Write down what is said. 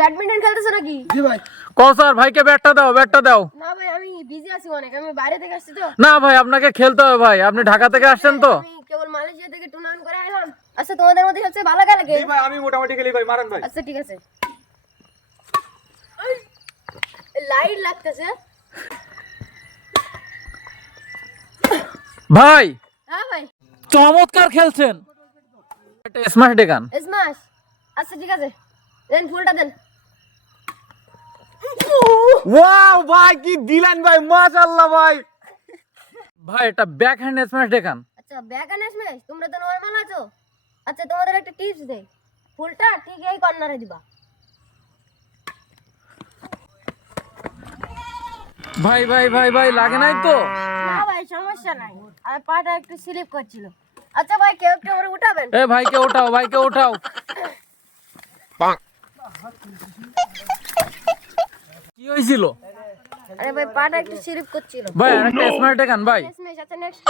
Badminton খেলতেছো নাকি? জি ভাই। কৌসার ভাইকে ব্যাটটা দাও, ব্যাটটা দাও। না ভাই আমি বিজি আছি অনেক, আমি বাইরে থেকে আসছি তো। না ভাই আপনাকে খেলতে হবে ভাই, আপনি ঢাকা থেকে আসছেন তো। আমি কেবল মালয়েশিয়া থেকে টুর্নামেন্ট করে আসলাম। আচ্ছা তোমাদের মধ্যে সবচেয়ে ভালো খেলে কে? জি ভাই আমি মোটামুটি খেলি ভাই, মারেন ভাই। আচ্ছা ঠিক আছে। লাইট লাগতেছে। ভাই হ্যাঁ ভাই। চমৎকার খেলছেন, একটা স্ম্যাশ দেখান। স্ম্যাশ। আচ্ছা ঠিক আছে, দেন ফুলটা দেন। ওয়াও ভাই কি দিলেন ভাই, মাশাআল্লাহ ভাই। ভাই এটা ব্যাক হ্যান্ড স্ম্যাশ দেখান। আচ্ছা ব্যাক এন্ড স্ম্যাশ, তোমরা তো নরমাল আছো। আচ্ছা তোমাদের একটা টিপস দেই, ফুলটা ঠিক এই কর্নারে দিবা। ভাই ভাই ভাই ভাই লাগে নাই তো? না ভাই সমস্যা নাই, আর পাটা একটু স্লিপ করছিল। আচ্ছা ভাই কেউ একটু ওরে উঠাবেন। এ ভাইকে ওঠাও, ভাইকে ওঠাও। কি হয়েছিল? আরে ভাই পাটা একটু স্লিপ করছিল। ভাই আরেকটা স্ম্যাশ দেখান ভাই। স্ম্যাশ। আচ্ছা নেক্সট